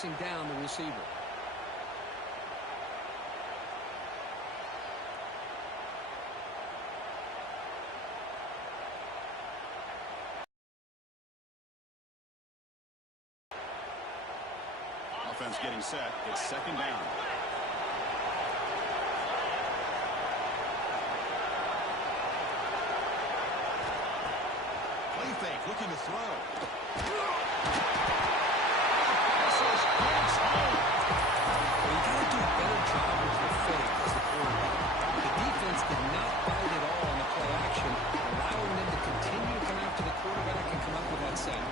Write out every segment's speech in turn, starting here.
chasing down the receiver. Offense getting set. It's second down. Play fake, looking to throw. Well, you got to do a better job with your fake as the quarterback. The defense did not bite at all on the play action, allowing them to continue to come after the quarterback and come up with that sack.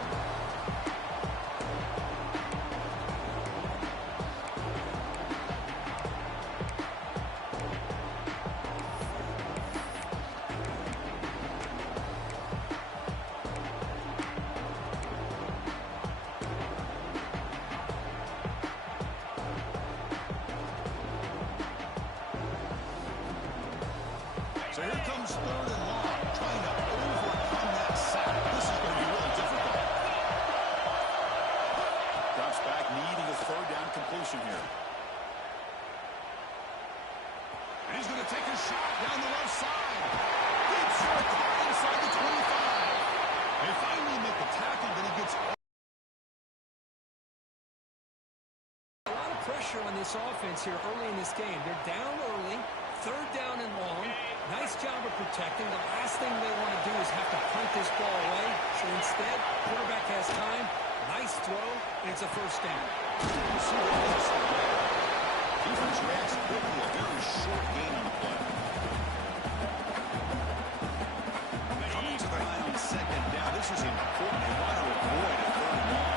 So here comes third and long, trying to overcome that sack. This is going to be really difficult. Drops back, needing a third down completion here. And he's going to take a shot down the left side. Deep shot, inside the 25. They finally make the tackle, but he gets... A lot of pressure on this offense here early in this game. They're down early, third down and long. Nice job of protecting. The last thing they want to do is have to punt this ball away. So instead, quarterback has time. Nice throw, and it's a first down. Defense reacts quickly. A very short gain on the play. Coming to the line on second down. This is important. They want to avoid a third and long.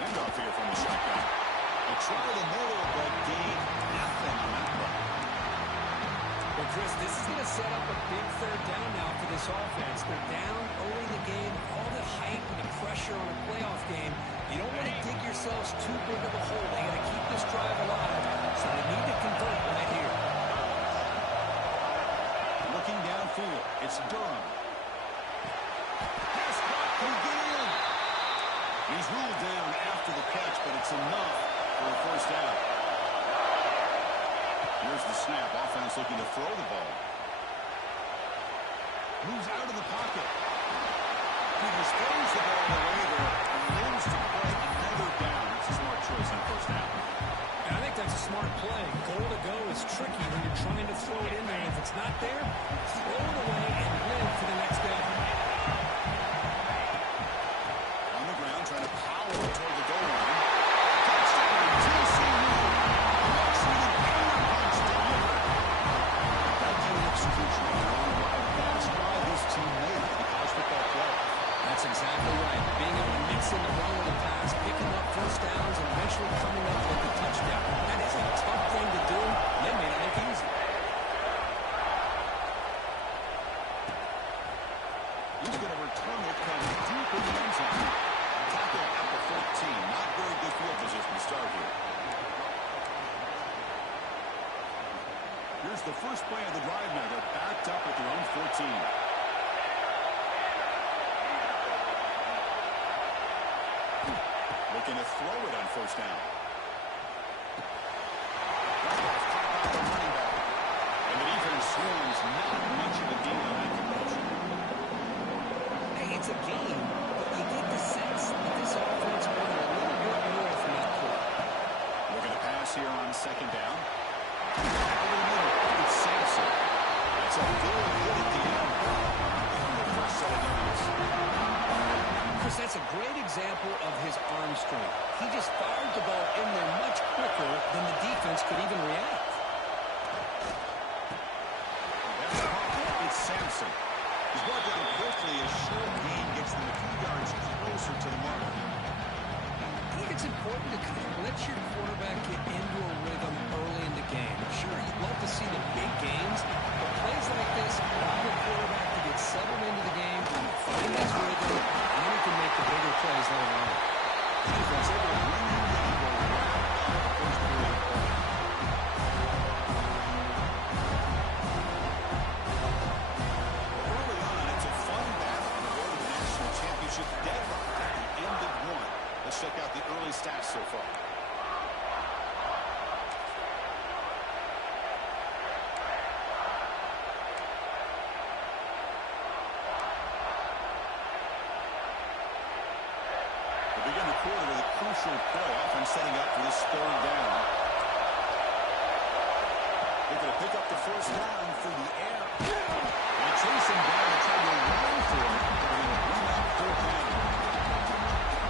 Handoff here from the shotgun. They try the middle, but gain nothing on that play. Well, Chris, this is going to set up a big third down now for this offense. They're down early in the game. All the hype and the pressure on a playoff game. You don't want to dig yourselves too big of a hole. They got to keep this drive alive. So they need to convert right here. Looking downfield, it's Durham. Pass caught, can he get in? He's ruled down after the catch, but it's enough for a first down. Here's the snap. Offense looking to throw the ball. Moves out of the pocket. Peters throws the ball away there and lives to play another down. That's a smart choice on first down. And I think that's a smart play. Goal to go is tricky when you're trying to throw it in there. If it's not there, throw it away and live for the next down. On the ground, trying to power toward the goal line. Touchdown, TCU. Next needed power punch delivered. That kind of execution on the long drive. That's why this team made it in college football play. That's exactly right. Being able to mix in the run with the pass, picking up first downs, and eventually coming up with the touchdown. That is a tough thing to do. They made it look easy. He's going to return it, coming deep in the end zone. Tackle at the 14. Not very good field position to start here. Here's the first play of the drive now. They're backed up at their own 14. Looking to throw it on first down. And the defense swarms. Not much of a gain on that conversion. Hey, it's a game, but you get the sense that this offense wanted a little bit more from that play. Looking to pass here on second down. Over the middle, it's Sampson. That's a good hit at the end. And the first set of downs. Chris, that's a great example of his arm strength. He just fired the ball in there much quicker than the defense could even react. That's caught. It's Sampson. He's brought down quickly. A short gain gets them a few yards closer to the mark. I think it's important to kind of let your quarterback get into a rhythm early in the game. Sure, you'd love to see the big games, but plays like this allow your quarterback to get settled into the game, find his rhythm, and then he can make the bigger plays later on. Defense able to bring him down to wrap up the first period of play. championship deadlocked at the end of one. Let's check out the early stats so far. They begin the quarter with a crucial play, often setting up for this third down. They're going to pick up the first down through the air. They chase him down and try to run for it. They're going to bring up third down.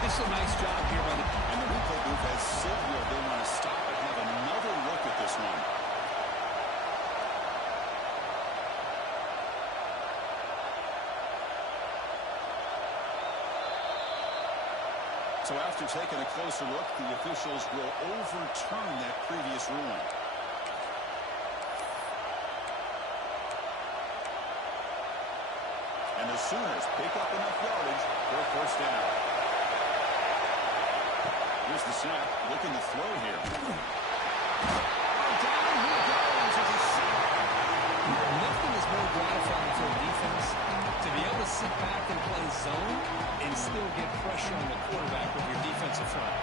This is a nice job here by the... And the replay booth has signaled they want to stop and have another look at this one. So after taking a closer look, the officials will overturn that previous ruling. And the Sooners pick up enough yardage for a first down. Here's the snap, looking to throw here. Down he goes as a sack. Nothing is more gratifying for a defense to be able to sit back and play zone and still get pressure on the quarterback with your defensive front.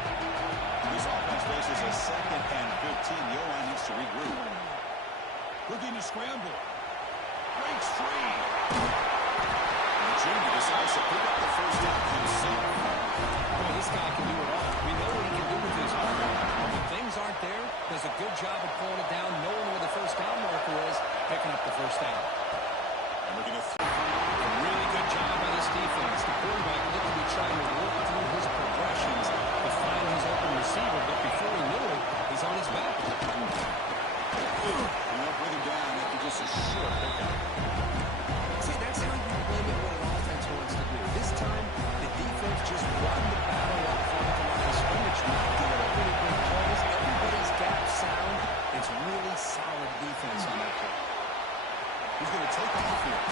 This offense faces a 2nd and 15. The O-line needs to regroup. Looking to scramble. Breaks free. And the junior decides to pick up the first down himself. Boy, this guy can do it all. We know what he can do with his arm. But when things aren't there, does a good job of pulling it down, knowing where the first down marker is, picking up the first down. And we're going to A really good job by this defense. The quarterback looked to be trying to work through his progressions to find his open receiver, but before he knew it, he's on his back. and they'll bring him down after just a short pickup. See, that's how you limit what an offense wants to do. This time, the defense just won the battle up front of the line of scrimmage. They're really good plays. Everybody's gap sound. It's really solid defense on that play. He's going to take off here.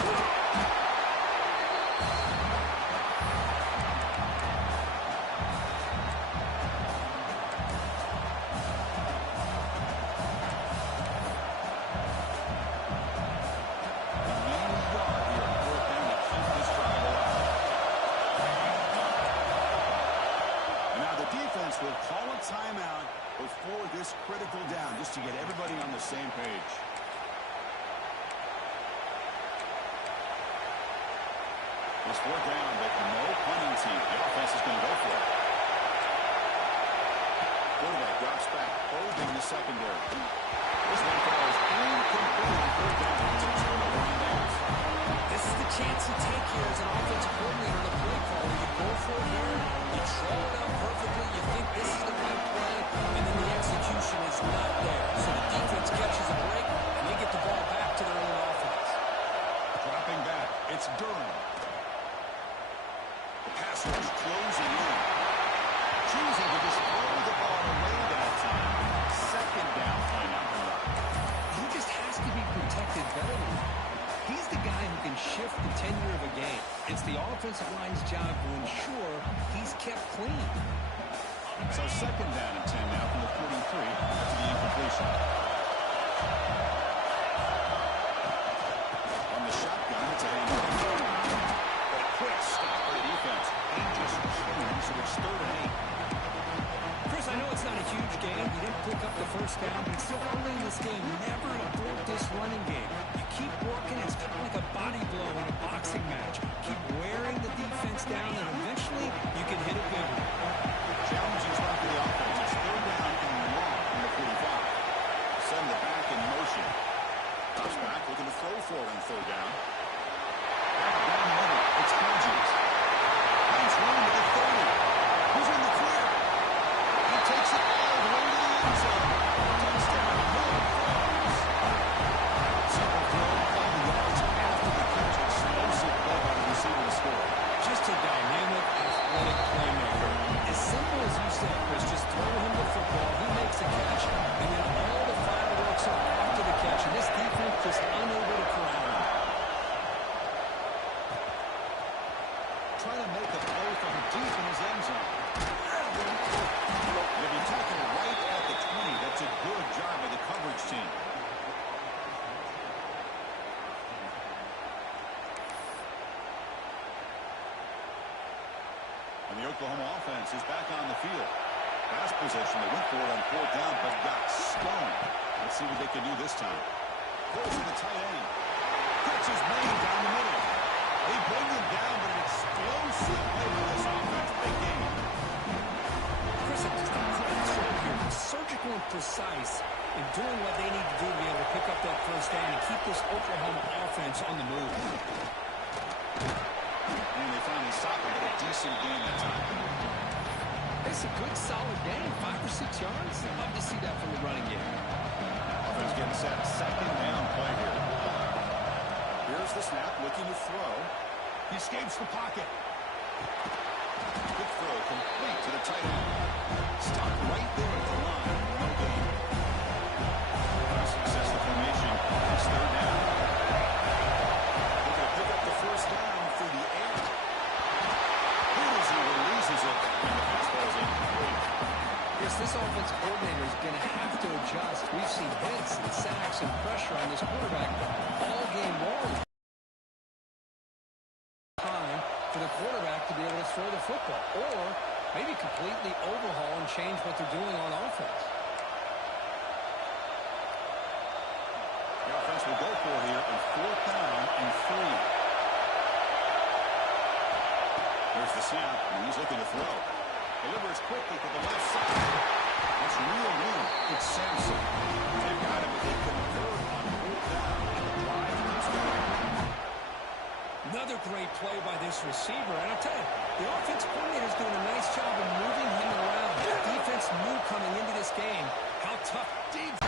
Will call a timeout before this critical down, just to get everybody on the same page. It's 4th down, but no punting team. The offense is going to go for it. Quarterback drops back, holding the secondary. This one falls incomplete on 4th down. It's a turnover on downs. This is the chance you take here as an offensive coordinator and a play caller. You go for it here, you draw it up perfectly, you think this is the right play, and then the execution is not there. So the defense catches a break, and they get the ball back to their own offense. Dropping back, it's Durham. The pass rush closing in. Choosing to just throw the ball away that time. 2nd down, timeout coming up. He just has to be protected better than that. He's the guy who can shift the tenure of a game. It's the offensive line's job to ensure he's kept clean. So 2nd down and 10 now from the 43 after the incompletion. On the shotgun, it's a handoff. But a quick stop by the defense. And just chewing, so it's 3rd and 8. Chris, I know it's not a huge game. You didn't pick up the first down, but still early in this game, never abort this running game. You keep working. It's kind of like a body blow in a boxing match. Keep wearing the defense down, and eventually you can hit a big one. Challenging spot for the offense. It's 3rd down and 1 from the 45. Send the back in motion. Drops back, looking to throw for it on 3rd down. Back down middle. It's Hodges. Finds room to the 30. Who's in the clear? He takes it all the way to the end zone. Touchdown, Bills. Simple throw, 5 yards after the catch. Explosive play by the receiver to score. Just a dynamic, athletic playmaker. As simple as you said, Chris, just throw him the football, he makes a catch, and then all the fireworks are after the catch, and this defense just unable to corral him. Trying to make a play from deep in his end zone. And if you tackle right at the 20, that's a good job by the coverage team. And the Oklahoma offense is back on the field. Last possession, they went for it on fourth down, but got stoned. Let's see what they can do this time. Goes to the tight end. Catch is made down the middle. They bring him down, but an explosive play for this offense. Big game. Chris, just a great throw here. Surgical and precise in doing what they need to do to be able to pick up that first down and keep this Oklahoma offense on the move. And they finally stop him, but a decent gain that time. It's a good, solid game. 5 or 6 yards. Love to see that from the running game. Offense getting set. Second down play here. Here's the snap, looking to throw. He escapes the pocket. Good throw, complete to the tight end. Stopped right there at the line. No gain. Success the formation. It's third down. They're going to pick up the first down through the air. Here's he releases it. Yes, this offense coordinator is going to have to adjust. We've seen hits and sacks and pressure on this quarterback all game long. Time for the quarterback to be able to throw the football or maybe completely overhaul and change what they're doing on offense. The offense will go for here on fourth down and 3. There's the snap, and he's looking to throw. Delivers quickly to the left side. That's real room. It's Sampson. They've got him, but they convert on fourth down. And the drive keeps going. Another great play by this receiver. And I'll tell you, the offense coordinator is doing a nice job of moving him around. The defense knew coming into this game how tough defense.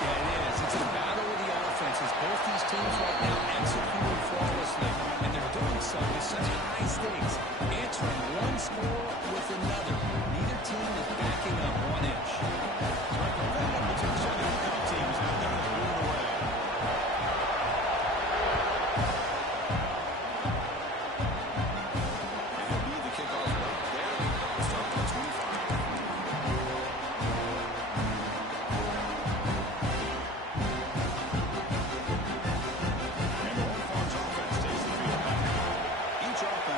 Yeah, it is. It's a battle with the offenses. Both these teams right now executing flawlessly, and they're doing so with such high stakes, answering one score with another. Neither team is backing up 1 inch. Teams now down to move away. And he'll need the kickoff right there. Start at 25.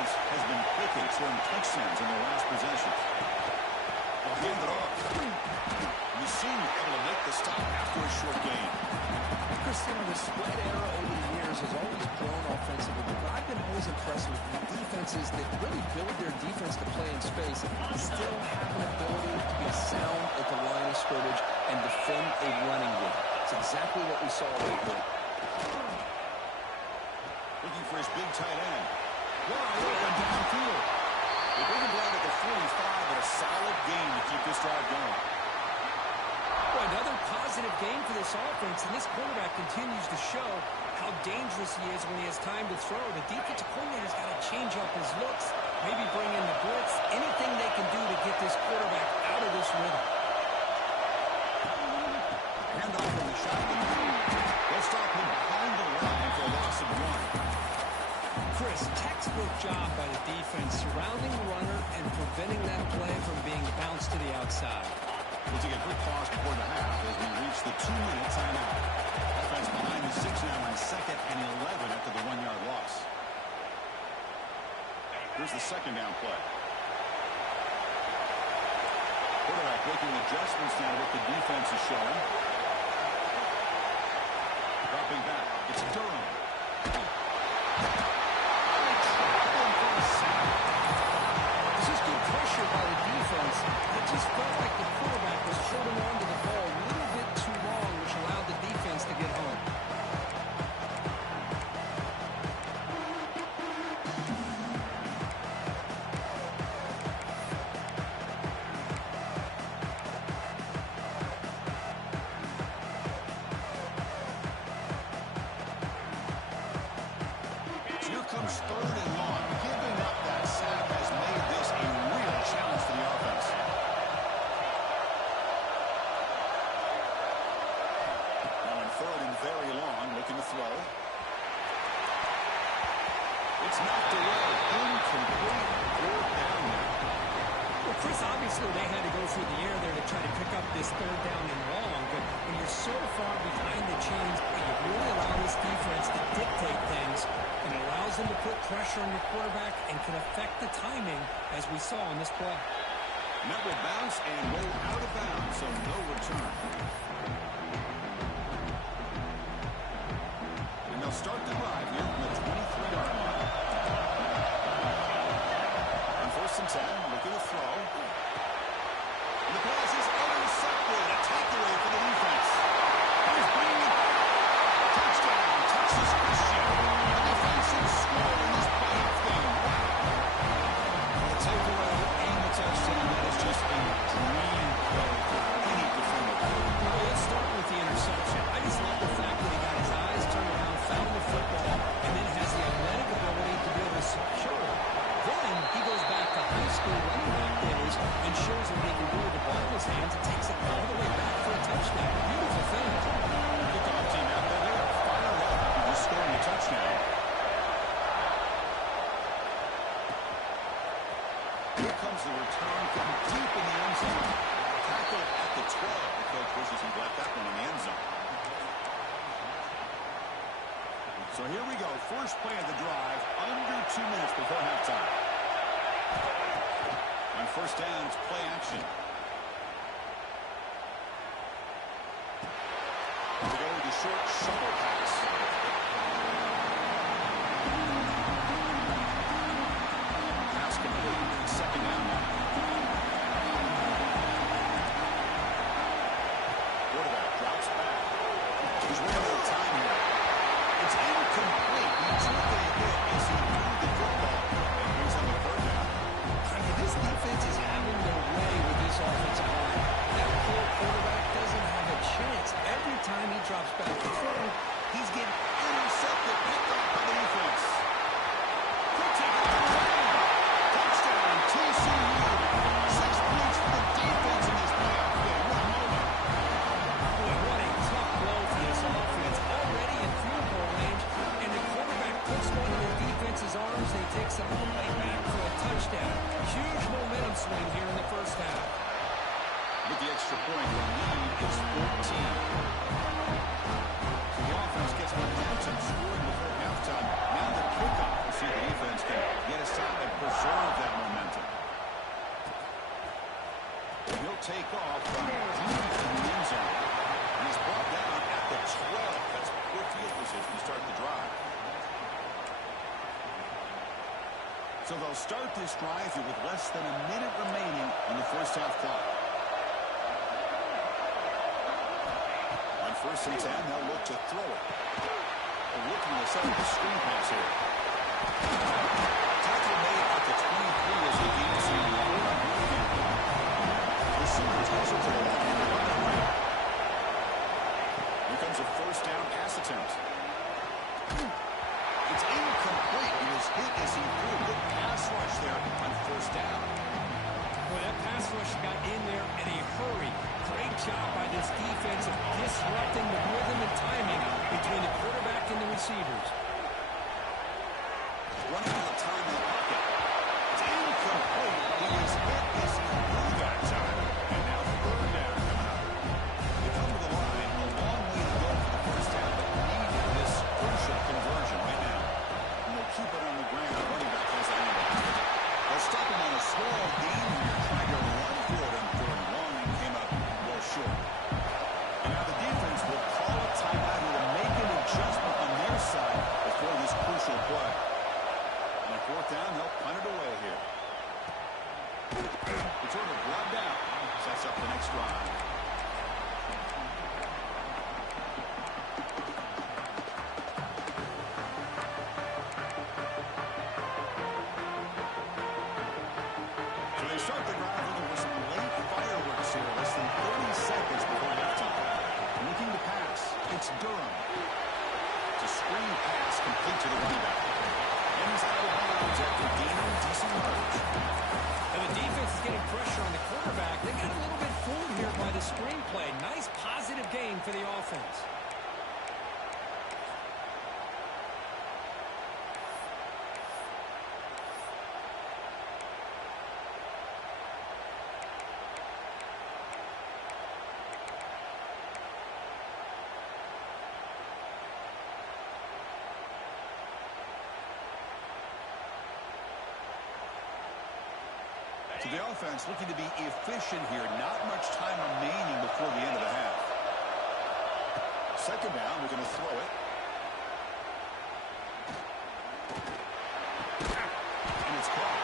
Has been clicking, scoring touchdowns in their last possessions. They'll hand it off. You seem able to make the stop after a short gain. Chris, the spread era over the years has always grown offensively, but I've been always impressed with the defenses that really build their defense to play in space and still have an ability to be sound at the line of scrimmage and defend a running game. It's exactly what we saw right there. Looking for his big tight end. Wide open downfield. They bring him down at the 45, but a solid gain to keep this drive going. Well, another positive game for this offense, and this quarterback continues to show how dangerous he is when he has time to throw. The defensive coordinator's got to change up his looks, maybe bring in the blitz, anything they can do to get this quarterback out of this rhythm. Handoff from the shotgun. They'll stop him behind the line for a loss of 1. Chris, textbook job by the defense, surrounding the runner and preventing that play from being bounced to the outside. We'll take a quick pause before the half as we reach the 2-minute timeout. Offense behind the 6 now on 2nd and 11 after the 1-yard loss. Here's the second down play. Quarterback making adjustments now to what the defense is showing. Dropping back. It's Durham. This is good pressure by the defense. It just felt like the quarterback was holding on to the ball a little bit too long, which allowed the defense to get home. Here comes 3rd and long. Giving up that sack has made this a real challenge for the offense. Now in 3rd and very long, looking to throw. It's knocked away. Incomplete. 4th down now. Well, Chris, obviously they had to go through the air there to try to pick up this 3rd down and long, but when you're so far behind the chains, you really allow this defense to dictate things put pressure on your quarterback and can affect the timing, as we saw on this play. And that will bounce and roll out of bounds, so no return. And they'll start the drive here from the 23-yard line. On 1st and 10, looking to throw. And the pass is intercepted. A takeaway for the defense. He's bringing it back. Touchdown, Texas Christian. A defensive score in this playoff game. Wow. The takeaway and the touchdown, that is just a dream play for any defender. Well, let's start with the interception. I just love the fact that he got his eyes turned around, found the football, and then has the athletic ability to be able to secure it. Then he goes back to high school running back days and shows what he can do with the ball in his hands and takes it all the way back for a touchdown. Beautiful thing. Kickoff team out there. They are fired up after scoring a touchdown. Here comes the return from deep in the end zone. Tackle at the 12. The coach wishes he left that one in the end zone. So here we go. First play of the drive. Under 2 minutes before halftime. On 1st down, it's play action. They go with the short shovel pass. Pass complete. 2nd down now. Quarterback drops back. He's running out of time here. It's incomplete. He took a hit as he threw the football. And he's on the 3rd down. I mean, this defense is having their way with this offensive line. That poor quarterback doesn't have a chance. Every time he drops back to throw, He's getting intercepted, picked off by the defense. Quick take at the 10. Touchdown, TCU. 6 points for the defense in this playoff game. What a moment. boy, what a tough blow for this offense. Already in field goal range, and the quarterback puts one in the defense's arms, and he takes it all the way back for a touchdown. Huge momentum swing here in the 1st half. With the extra point, the lead is 14. So the offense gets momentum scoring before halftime. Now the kickoff. We'll see if the defense can get aside and preserve that momentum. He'll take off from deep in the end zone. And he's brought down at the 12. That's poor field position to start the drive. So they'll start this drive here with less than a minute remaining in the 1st half clock. On 1st and 10, they'll look to throw it. They're looking to set up the screen pass here. Tackle made at the 23 as he gains some ground. Receiver takes it to the left and run it right. Here comes a 1st down pass attempt. It's incomplete. He was hit as he threw a good pass rush there on 1st down. Boy, that pass rush got in there in a hurry. Great job by this defense of disrupting the rhythm and timing between the quarterback and the receivers. Running out of time in the pocket. It's incomplete. He was hit as he threw that time. And now 3rd down coming up. They come to the line. A long way to go for the 1st half, but need this crucial conversion right now. And they'll keep it on the ground. Running back has the handle. They'll stop him on a small gain here, trying to run for it on 3rd and 1, and came up well short. And now the defense will call a timeout here to make an adjustment on their side before this crucial play. On 4th down, they'll punt it away here. Return to blood down. Sets up the next drive. So they start the drive looking for some late fireworks here. Less than 30 seconds before halftime. Looking to pass. It's Durham. It's a screen pass complete to the running back. Ends out of bounds after gaining decent yardage. And the defense is getting pressure on the quarterback. They got a little bit fooled here by the screenplay. Nice positive gain for the offense. So the offense looking to be efficient here. Not much time remaining before the end of the half. Second down, we're going to throw it. And it's caught.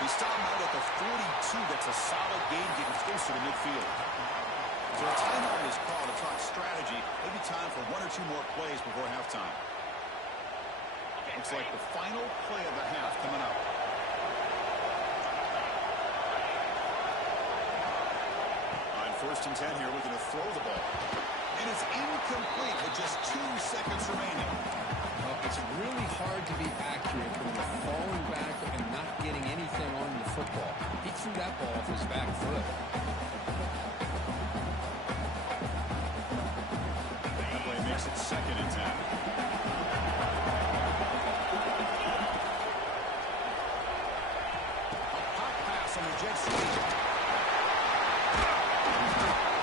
We stop him out at the 42. That's a solid gain getting closer to midfield. So a timeout is called to talk strategy. Maybe time for one or two more plays before halftime. Looks like the final play of the half coming up. On 1st and 10 here, we're going to throw the ball. And it's incomplete with just 2 seconds remaining. Well, it's really hard to be accurate when you're falling back and not getting anything on the football. He threw that ball off his back foot. That play makes it 2nd and 10. On the jet sweep. And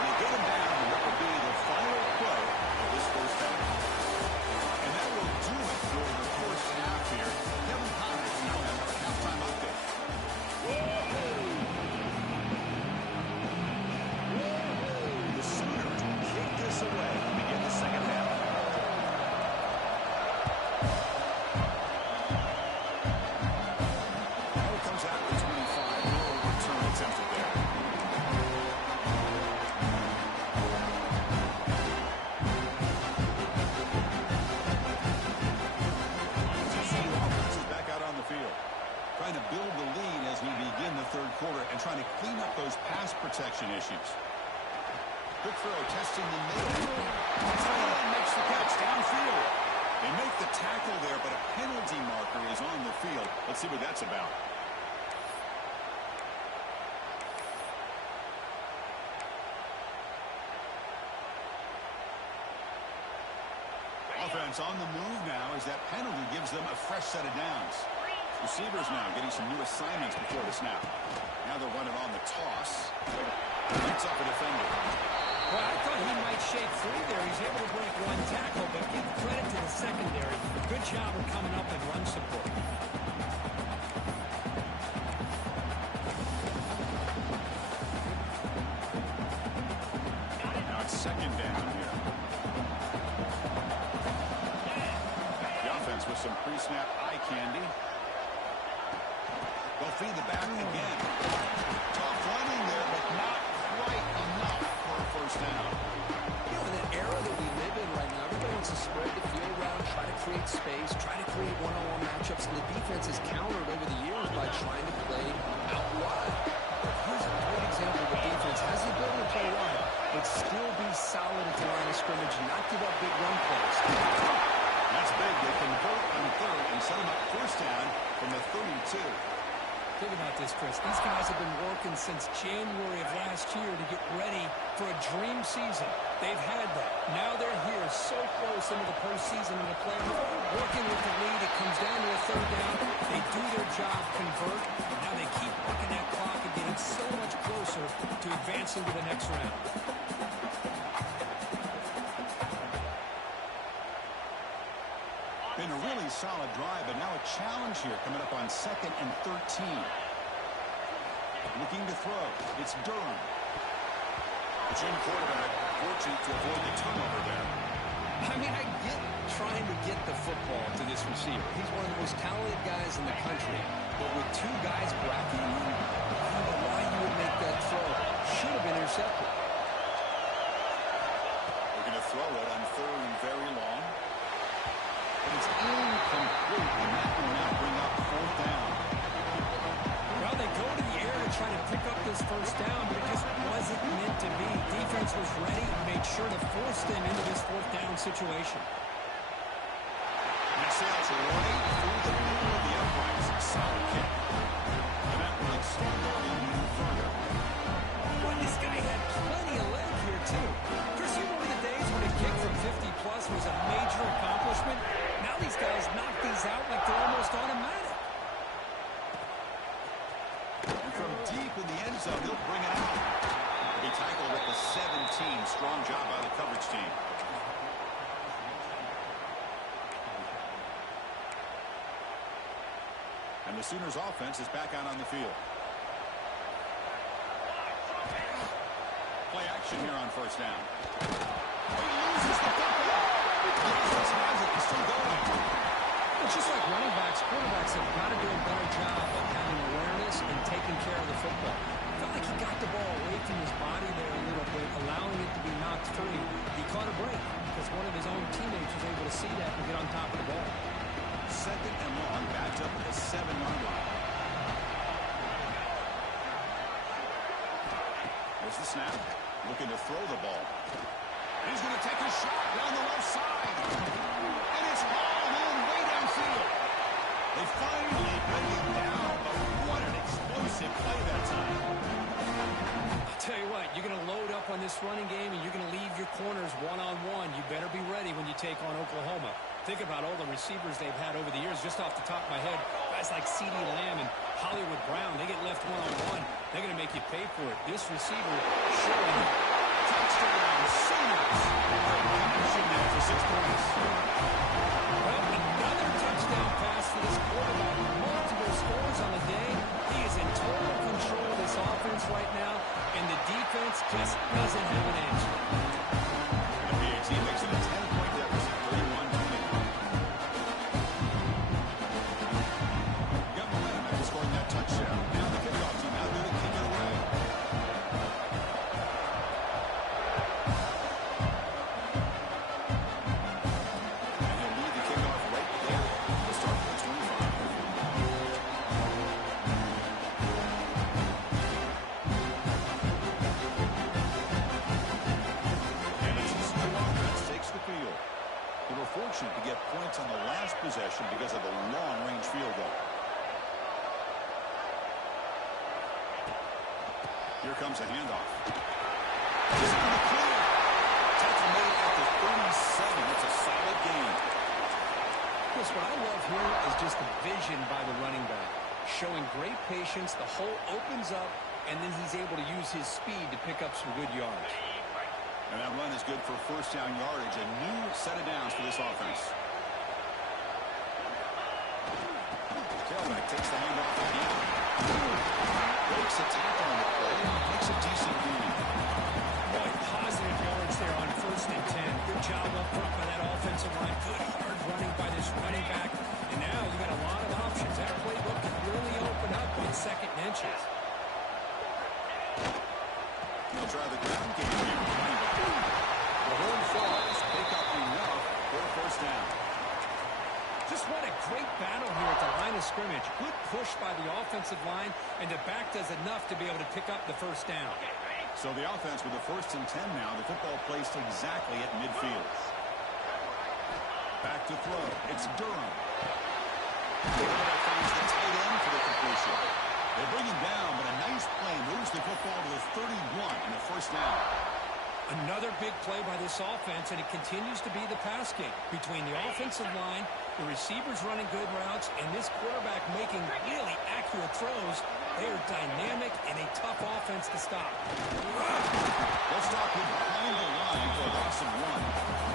they get him down, and that will be the final play of this first half. And that will do it for the first half here. Kevin Connors now has our halftime update. The Sooners kick this away to begin the second half. Trying to build the lead as we begin the third quarter and trying to clean up those pass protection issues. Quick throw, testing the middle. Makes the catch downfield. They make the tackle there, but a penalty marker is on the field. Let's see what that's about. Offense on the move now as that penalty gives them a fresh set of downs. Receivers now getting some new assignments before the snap. Now they're running on the toss. Beats up a defender. Well, I thought he might shake free there. He's able to break one tackle, but give credit to the secondary. Good job of coming up and run support. Now it's 2nd down here. The offense with some pre-snap eye candy. They'll feed the back again. Tough running there, but not quite enough for a first down. You know, in an era that we live in right now, everybody wants to spread the field around, try to create space, try to create one-on-one matchups, and the defense has countered over the years by trying to play out wide. But here's a great example of a defense has the ability to play wide, but still be solid at the line of scrimmage and not give up big run plays. That's big. They convert on 3rd and set them up first down from the 32. Think about this, Chris. These guys have been working since January of last year to get ready for a dream season. They've had that. Now they're here so close into the postseason and the playoffs, working with the lead. It comes down to a 3rd down. They do their job, convert. Now they keep working that clock and getting so much closer to advancing to the next round. Been a really solid drive, but now a challenge here coming up on 2nd and 13. Looking to throw. It's Durham. The Jim quarterback fortunate to avoid the turnover there. I mean, I get trying to get the football to this receiver. He's one of the most talented guys in the country. But with 2 guys bracketing him, I don't know why you would make that throw. Should have been intercepted. We're going to throw it on 3rd and very long. But it's incomplete, and that will now bring up 4th down. Well, they go to the air to try to pick up this first down, but it just wasn't meant to be. Defense was ready and made sure to force them into this 4th down situation. And it sails right through the middle of the uprights. Solid kick. And that will extend their lead even further. Boy, this guy had plenty of leg here, too. Chris, you remember the days when a kick from 50-plus was a major accomplishment? Now these guys knock these out like they're almost automatic. And from deep in the end zone, they'll bring it out. They'll be tackled at the 17. Strong job by the coverage team. And the Sooners offense is back out on the field. Play action here on first down. He loses the football. The offense has it. It's still going. It's just like running backs, quarterbacks have got to do a better job of having awareness and taking care of the football. I felt like he got the ball away from his body there a little bit, allowing it to be knocked free. He caught a break because one of his own teammates was able to see that and get on top of the ball. Second and long, backed up at the 7-yard line. There's the snap. Looking to throw the ball. He's going to take a shot down the left side. And it's hauled in way downfield. They finally bring him down, but what an explosive play that time. I'll tell you what, you're going to load up on this running game and you're going to leave your corners one-on-one. You better be ready when you take on Oklahoma. Think about all the receivers they've had over the years. Just off the top of my head, guys like CeeDee Lamb and Hollywood Brown, they get left one-on-one. They're going to make you pay for it. This receiver showing touchdown, Sooners. Connection there for 6 points. Well, another touchdown pass for this quarterback. Multiple scores on the day. He is in total control of this offense right now, and the defense just doesn't have an answer. The PAT makes it a 10-point deficit, 31-20. Got momentum after scoring that touchdown. Now the kickoff team out there to kick it away. And he'll lead the kickoff right there. We'll start with 25. And it's this new offense takes the field. They were fortunate to get points on the last possession because of the long-range field goal. Here comes a handoff. This is going to clear. Tackle made at the 37. It's a solid gain. Chris, what I love here is just the vision by the running back. Showing great patience, the hole opens up, and then he's able to use his speed to pick up some good yards. And that run is good for first down yardage. A new set of downs for this offense. Tailback takes the handoff again. Breaks a tackle on the play. Makes a decent gain. Boy, positive yards there on 1st and 10. Good job up front by that offensive line. Good hard running by this running back. And now you got a lot of options. That playbook can really open up on 2nd and inches. He'll try the ground game here. The home falls. Pick up enough for a first down. Just what a great battle here at the line of scrimmage. Good push by the offensive line, and the back does enough to be able to pick up the first down. So the offense with the 1st and 10 now. The football placed exactly at midfield. Back to throw. It's Durham. Quarterback finds the tight end for the completion. They bring him down, but a nice play moves the football to the 31 and a first down. Another big play by this offense, and it continues to be the pass game between the offensive line, the receivers running good routes, and this quarterback making really accurate throws. They are dynamic and a tough offense to stop. Let's stop him behind the line for a loss of 1.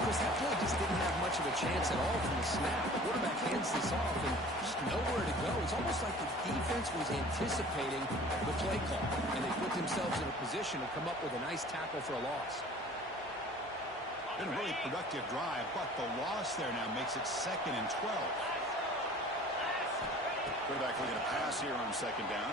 Chris, that play just didn't have much of a chance at all from the snap. The quarterback hands this off and just nowhere to go. It's almost like the defense was anticipating the play call, and they put themselves in a position to come up with a nice tackle for a loss. Been a really productive drive, but the loss there now makes it 2nd and 12. Quarterback looking to pass here on 2nd down.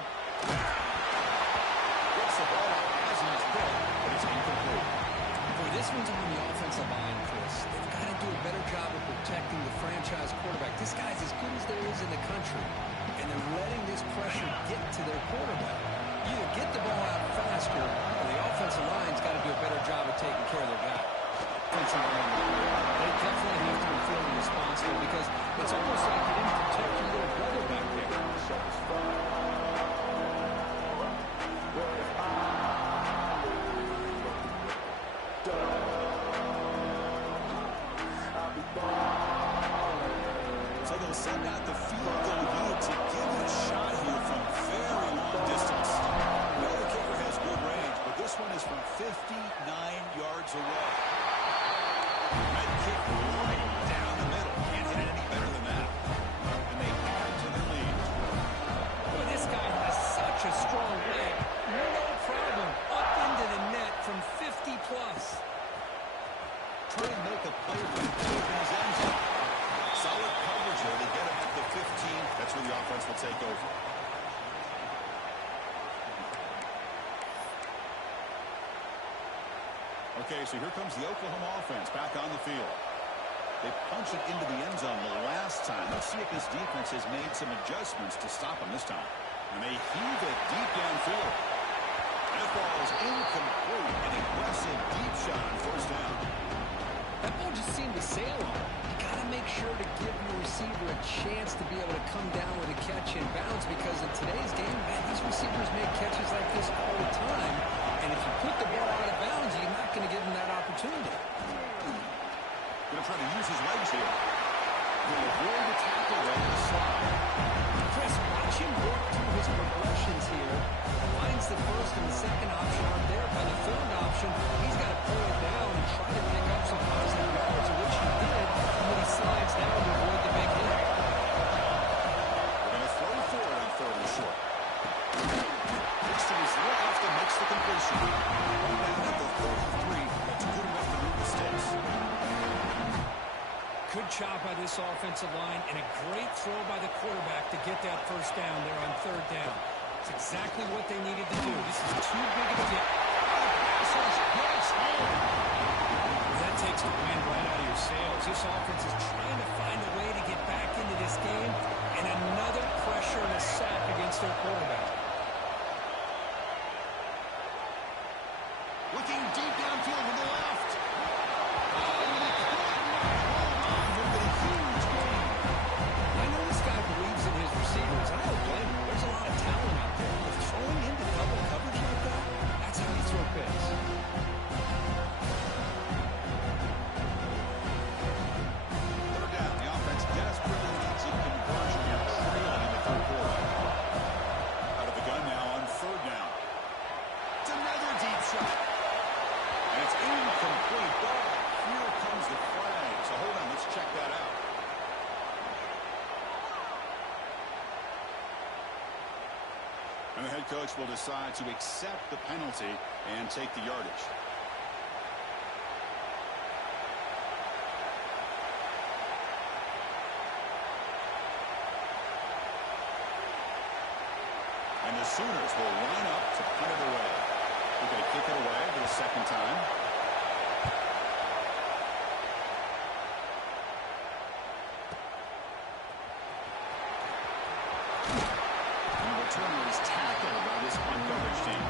Gets the ball out as he's built, but it's incomplete. Boy, this one's on the offensive line, Chris. They've got to do a better job of protecting the franchise quarterback. This guy's as good as there is in the country, and they're letting this pressure get to their quarterback. Either get the ball out faster, or the offensive line's got to do a better job of taking care of their guy. Offensive line, they definitely have to be feeling responsible because it's almost like you didn't protect your little brother back there. So they'll send out the field goal unit to give it a shot here from very long distance. The other kicker has good range, but this one is from 59 yards away. Red kick right down the middle. Can't hit it any better than that. And they add to their lead. Boy, this guy has such a strong leg. No problem. Up and trying to make a play from deep in his end zone. Solid coverage there. They get him at the 15. That's where the offense will take over. Okay, so here comes the Oklahoma offense back on the field. They punch it into the end zone the last time. Let's see if this defense has made some adjustments to stop them this time. And they heave it deep downfield. That ball is incomplete. An aggressive deep shot on first down. That ball just seemed to sail on him. You got to make sure to give your receiver a chance to be able to come down with a catch in bounds, because in today's game, man, these receivers make catches like this all the time. And if you put the ball out of bounds, you're not going to give them that opportunity. Going to try to use his legs here. He'll avoid the tackle there on the slide. Chris, watch him work through his progressions here. Finds the first and the second option aren't there. By the third option, he's got to pull it down and try to pick up some positive yards, which he did, and then he slides down to avoid the big hit. They're going to throw forward on third and short. Looks to his left and makes the completion. Down at the 33. That's good enough to move the sticks. Good job by this offensive line, and a great throw by the quarterback to get that first down there on third down. It's exactly what they needed to do. This is too big of a hit. That takes the wind right out of your sails. This offense is trying to find a way to get back into this game, and another pressure and a sack against their quarterback. Looking deep downfield to the left. I know this guy believes in his receivers. I don't blame him. There's a lot of talent out there. But throwing into double coverage like that, that's how you throw picks. Third down. The offense desperately needs a conversion here, trailing in the third quarter. Out of the gun now on third down. It's another deep shot. And it's incomplete. But here comes the flag. So hold on, let's check that out. And the head coach will decide to accept the penalty and take the yardage. And the Sooners will line up to punt it away. They're going to kick it away for the second time. And the returner is tackled by this punt coverage team.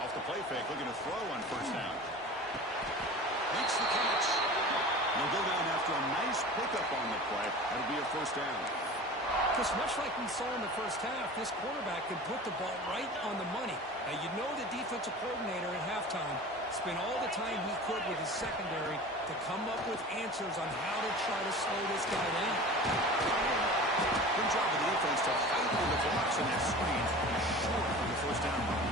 Off the play fake, looking to throw on first down. Makes the catch. They'll go down after a nice pickup on the play. That'll be a first down. Because much like we saw in the first half, this quarterback can put the ball right on the money. Now, you know the defensive coordinator at halftime spent all the time he could with his secondary to come up with answers on how to try to slow this guy down. Good job of the defense to heighten the blocks in that screen and shorten the first down mark.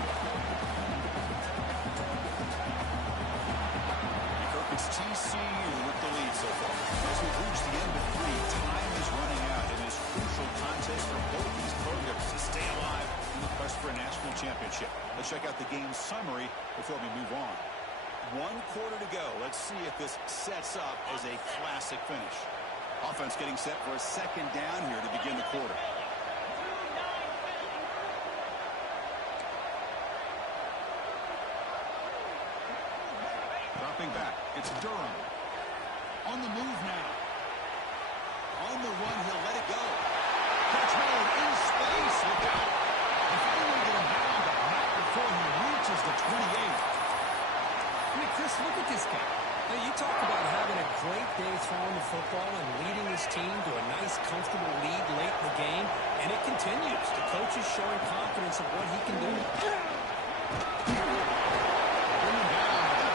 It's TCU with the lead so far. As we've reached the end of three, time is running out in this crucial contest for both these programs to stay alive in the quest for a national championship. Let's check out the game summary before we move on. 1 quarter to go. Let's see if this sets up as a classic finish. Offense getting set for a second down here to begin the quarter. Dropping back. It's Durham. On the move now. On the run, he'll let it go. Catch made in space. Look out. If only get him down, but not before he reaches the 28. I mean, Chris, look at this guy. Now, you talk about having a great day throwing the football and leading his team to a nice, comfortable lead late in the game, and it continues. The coach is showing confidence of what he can do.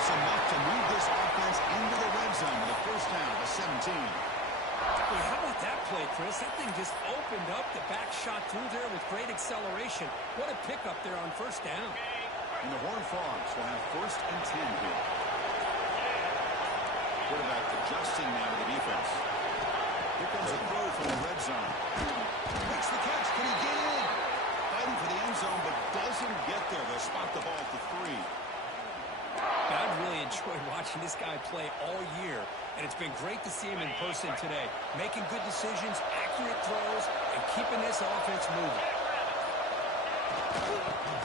Enough to move this offense into the red zone with a first down of 17. Hey, how about that play, Chris? That thing just opened up. The back shot through there with great acceleration. What a pickup there on first down. And the Horned Frogs will have 1st and 10 here. Quarterback adjusting now to the defense. Here comes a throw from the red zone. Makes the catch. Can he get in? Fighting for the end zone, but doesn't get there. They'll spot the ball at the 3. I've really enjoyed watching this guy play all year, and it's been great to see him in person today, making good decisions, accurate throws, and keeping this offense moving.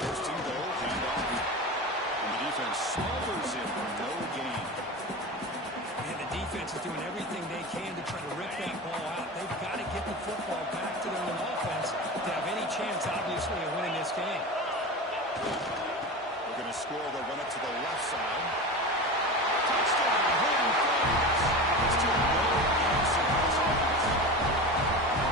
1st and goal, handoff, and the defense smothers it for no gain. And the defense is doing everything they can to try to rip that ball out. They've got to get the football back to their own offense to have any chance, obviously, of winning this game. They're going to score. They'll run it to the left side. Touchdown, Horned Frogs. It's to no answer for this offense.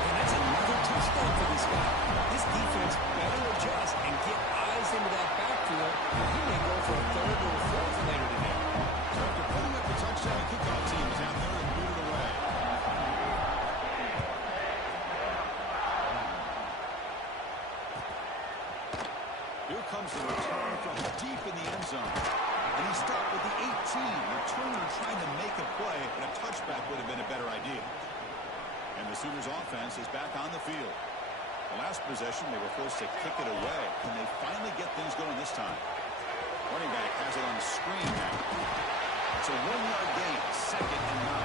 And that's another touchdown for this guy. This defense better adjust and get eyes into that backfield. He may go for a 3rd or a 4th later today. So after putting up the touchdown, the kickoff team is out there and boot it away. Here comes the return from deep in the end zone. And he stopped with the 18. Returner trying to make a play, and a touchback would have been a better idea. And the Sooners offense is back on the field. The last possession, they were forced to kick it away. Can they finally get things going this time? Running back has it on the screen now. It's a 1-yard gain, 2nd and 9.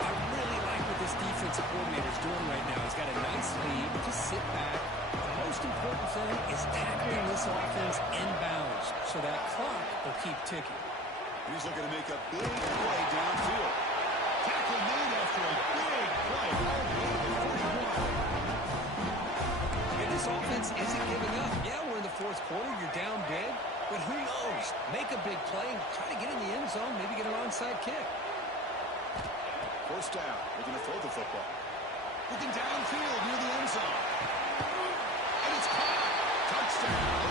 I really like what this defensive coordinator is doing right now. He's got a nice lead. Just sit back. The most important thing is tackling this offense inbounds so that clock will keep ticking. He's looking to make a big play downfield. Tackle made after a big play all the way to the 41. And this offense isn't giving up. Yeah, we're in the 4th quarter. You're down big. But who knows? Make a big play. Try to get in the end zone. Maybe get an onside kick. 1st down. They're going to throw the football. Looking downfield near the end zone. And it's caught. Touchdown.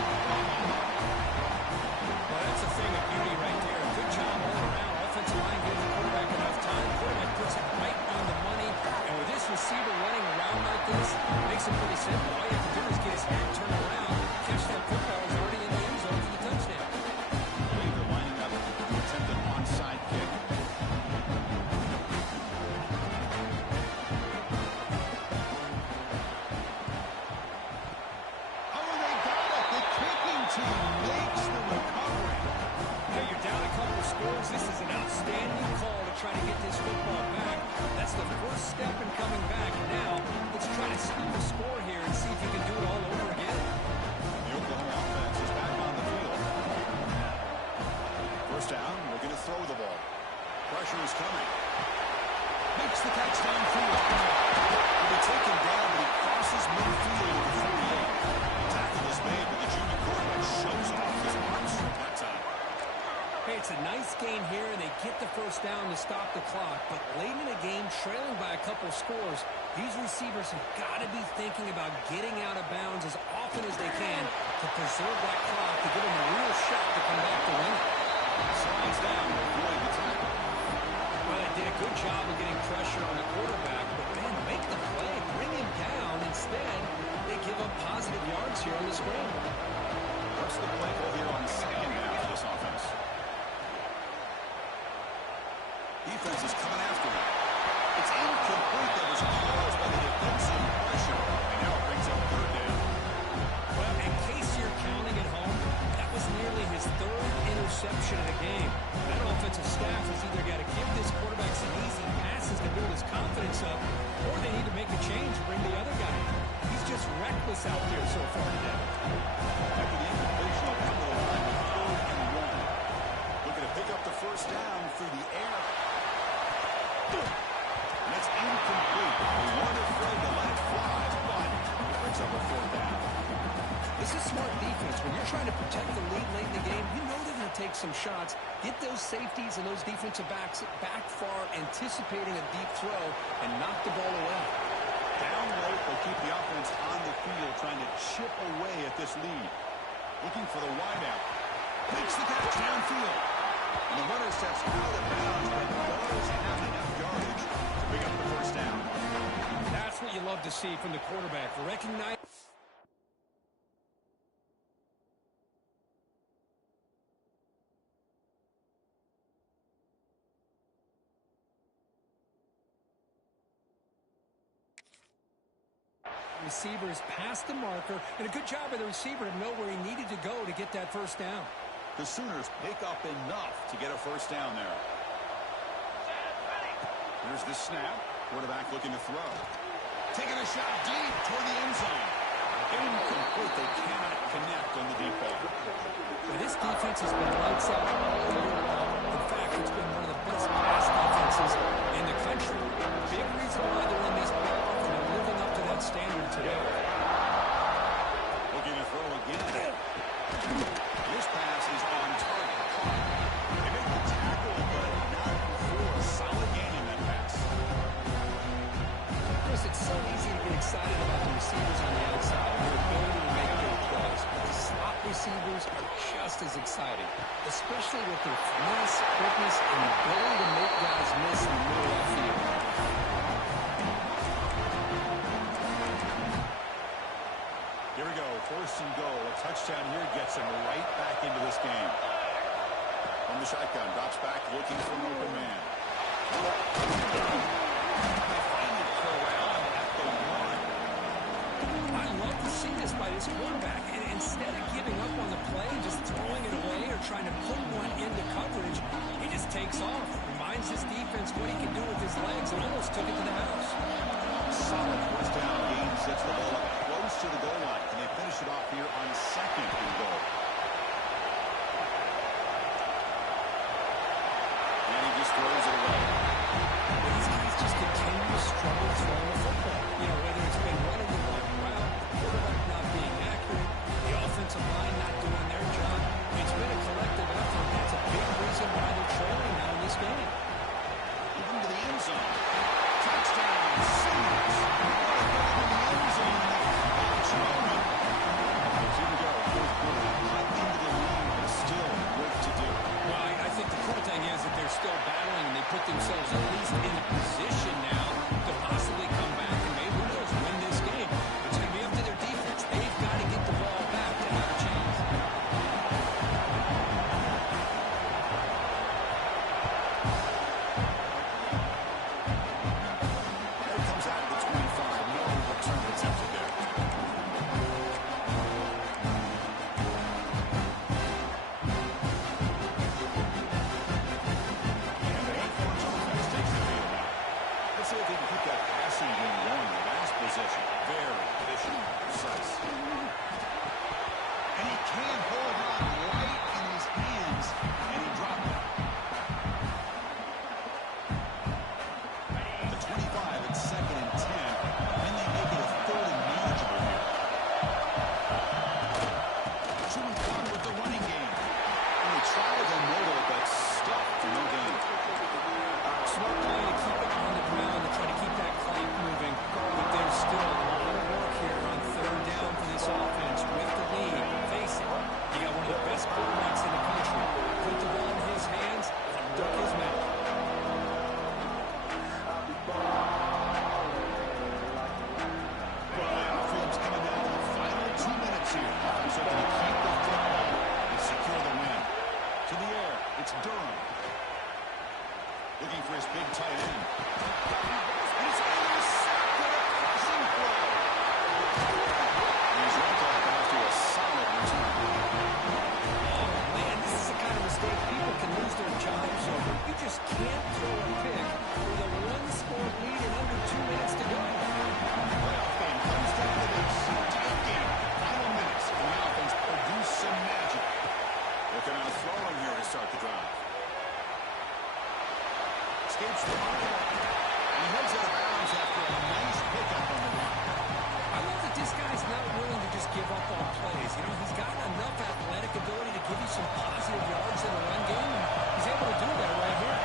Well, that's a thing of beauty right there. Good job all around. Offensive line gives the quarterback enough time. Quarterback puts it right on the money. And with this receiver running around like this, it makes it pretty simple. All you have to do is get his head turned around, catch that football. He's already in the end zone for the touchdown. They're lining up to attempt an onside kick. Oh, they got it. The kicking team makes the recovery. Hey, you're down a couple scores. This is an outstanding call to try to get this football back. That's the first step in coming back. Now, let's try to steal the score here and see if you can do it all over again. The Oklahoma offense is back on the field. 1st down, we're going to throw the ball. Pressure is coming. Makes the catch downfield. Will be taken down, but he crosses midfield at the 48. Tackle is made, but the junior quarterback shows off his arms that time. Hey, it's a nice gain here, and they get the 1st down to stop the clock. But late in the game, trailing by a couple scores, these receivers have got to be thinking about getting out of bounds as often as they can to preserve that clock, to give them a real shot to come back to win it. Slides down, avoiding the tackle. Well, they did a good job of getting pressure on the quarterback, but man, make the play, bring him down. Instead, they give up positive yards here on the scramble. What's the play call here on 2nd down for this offense? Defense is coming after him. It's incomplete. That was caused by the defensive pressure. And now it brings up 3rd down. Well, in case you're counting at home, that was nearly his 3rd interception of the game. That offensive staff has either got to give this quarterback some easy passes to build his confidence up, or they need to make a change and bring the other guy in. He's just reckless out there so far today. After the incompletion, will come to the line with 3rd and 1. Looking to pick up the 1st down through the air. And it's incomplete. They weren't afraid to let it fly, but it brings up a 4th down. This is smart defense. When you're trying to protect the lead late in the game, you know they're going to take some shots, get those safeties and those defensive backs back far, anticipating a deep throw, and knock the ball away. Down late, they'll keep the offense on the field, trying to chip away at this lead. Looking for the wideout. Makes the catch downfield. And the runner steps out of bounds, but does have enough yardage to pick up the 1st down. That's what you you love to see from the quarterback. Recognize receivers past the marker, and a good job of the receiver to know where he needed to go to get that first down. The Sooners pick up enough to get a first down there. Here's the snap. Quarterback looking to throw. Taking a shot deep toward the end zone. Incomplete. They cannot connect on the deep ball. Well, this defense has been lights out all year long. In fact, it's been one of the best pass defenses in the country. Big reason why they're in this ball, and they're living up to that standard today. Looking to throw again. This pass is on target. They make the tackle, but not for a solid gain on that pass. Chris, it's so easy to get excited about the receivers on the outside and their ability to make big plays. But the slot receivers are just as exciting, especially with their finesse, quickness, and ability to make guys miss in the middle of the field. Here we go, first and goal. A touchdown here gets him right back into this game. From the shotgun, drops back, looking for an open man. They finally corral him at the line. I love to see this by this quarterback. And instead of giving up on the play and just throwing it away or trying to put one into coverage, he just takes off. Reminds his defense what he can do with his legs and almost took it to the house. Solid first down game, sets the ball up close to the goal line. And they finish it off here on second and goal. And he just throws it away. These guys just continue to struggle throwing the football. You know, whether it's been running the right route, the quarterback not being accurate, the offensive line not doing their job. It's been a collective effort. That's a big reason why they're trailing now in this game. Even to the end zone. Touchdown, Sooners. In the end zone. Here we go. Fourth quarter. Cut into the lead, but still work to do. Well, I think the cool thing is that they're still battling and they put themselves at least in a position now to possibly come back and maybe, who knows, win this game. It's going to be up to their defense. They've got to get the ball back to have a chance. It comes out of the 25. No return attempted there. And the Acorns offense takes the field now. Let's see if they can keep that passing game going. The last possession, very efficient, precise. And he can't hold on right in his hands, and he dropped it. The 25 at second and 10, and they make it a third and manageable here. Shouldn't come with the running game. And they try the middle, but stuck to no gain. Smart play to keep it on the ground to try to keep that clock moving. But there's still a lot of work here on third down for this offense with the lead. Face it, you got one of the best quarterbacks in the country. Put the ball in his hands, let him duck his mouth. Well, the offense coming down to the final 2 minutes here. Offense looking to keep the football and secure the win. To the air, it's Durham. Looking for his big tight end. And he's intercepted a passing play. And he's right off to a solid return. Oh, man, this is the kind of mistake people can lose their jobs over. You just can't throw a pick with a one-score lead in under 2 minutes to go. Playoff game comes down to this. Tight game. Final minutes. And the offense produce some magic. Looking on throwing here to start the drive. Escapes the ball. And he heads out of bounds after a nice pickup on the run. I love that this guy's not willing to just give up on plays. You know, he's got enough athletic ability to give you some positive yards in the run game, and he's able to do that right here.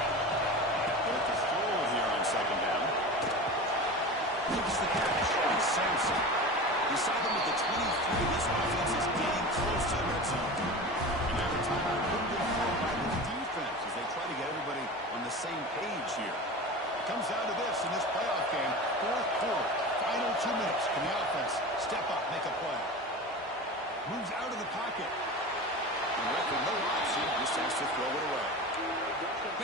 With the throw here on second down. Keeps the catch. And Sampson. Beside him with the 23, this offense is getting close to the red zone. And now the timeout put in by the defense as they try to get everybody on the same page here. Moves out of the pocket. And with no option, just has to throw it away.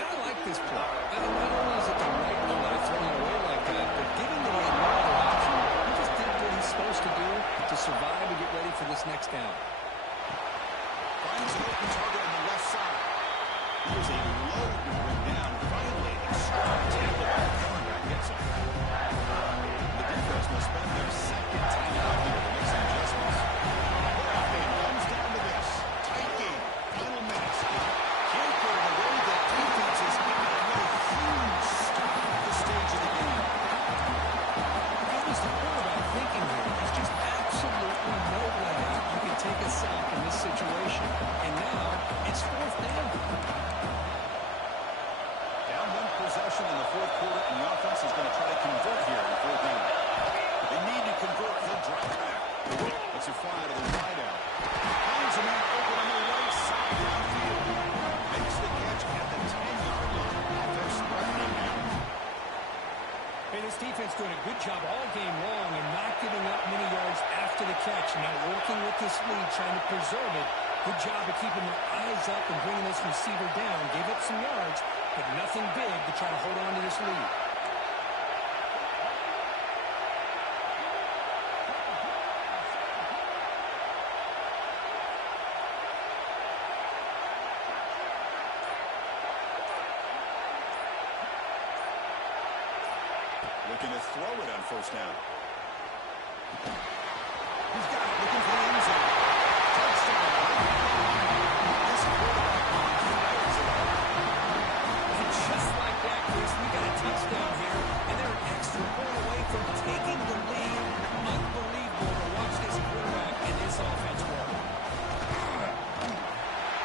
Man, I like this play. Not only is it the right play throwing away like that, but given that he had no other option, he just did what he's supposed to do to survive and get ready for this next down. Finds an open target on the left side. He was a load to bring down. Finally, a strong tackle by the cornerback gets him. The defense will spend their second timeout here to make some adjustments. Playoff game comes down to this. Tight game. Final minutes. Kicker, the way the defense is got a huge stop at the stage of the game. What was the quarterback thinking here? There's just absolutely no way you can take a sack in this situation. And now it's fourth down. Down one possession in the fourth quarter, and the offense is going to try to convert here in fourth down. They need to convert. He'll drop back. Let's it fly to the wideout. Finds a man open on the right side downfield. Makes the catch at the 10-yard line. Offense threatening now. Hey, this defense doing a good job all game long and not giving up many yards after the catch. Now working with this lead, trying to preserve it. Good job of keeping their eyes up and bringing this receiver down. Gave up some yards, but nothing big to try to hold on to this lead. Looking to throw it on first down. He's got it. Looking for the end zone. Touchdown. This quarterback fires it up. And just like that, Chris, we got a touchdown here, and they're an extra point away from taking the lead. Unbelievable to watch this quarterback and this offense work.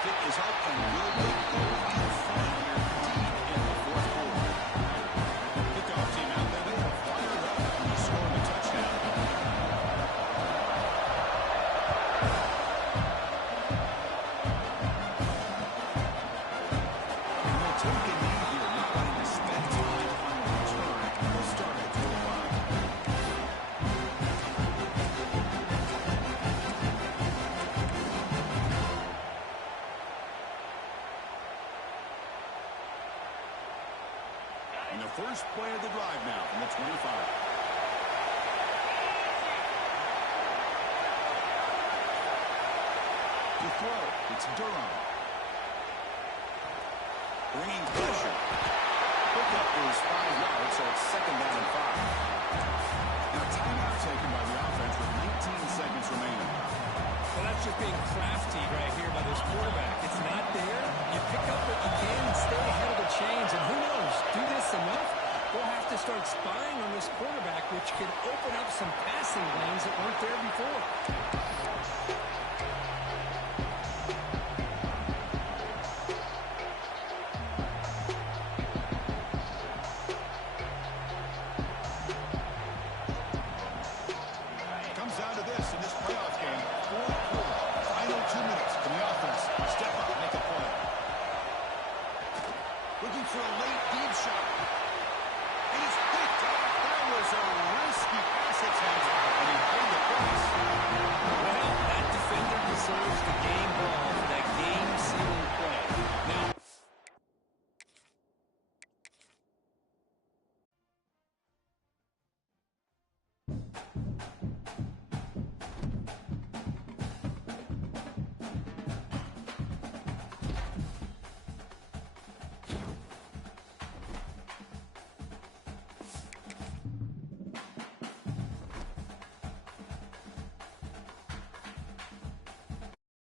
Kick is up and will be going in front here deep in the fourth quarter. Kickoff team out there. They are fired up and they score the touchdown. And they'll take a knee here, not wanting to spend time on the return. They'll start at 25. And the first play of the drive now from the 25. To throw, it's Durham. Bringing pressure. Pickup is 5 yards, so it's second down and 5. Now timeout taken by the offense with 19 seconds remaining. Well, that's just being crafty right here by this quarterback. It's not there. You pick up what you can and stay ahead of the chains. And who knows, do this enough, we'll have to start spying on this quarterback, which could open up some passing lanes that weren't there before. Comes down to this in this playoff game. Fourth quarter. Final 2 minutes. Can the offense step up and make a play? Looking for a late deep shot. And he's picked off. That was a risky pass attempt. And he paid the price. Well, that defender deserves the game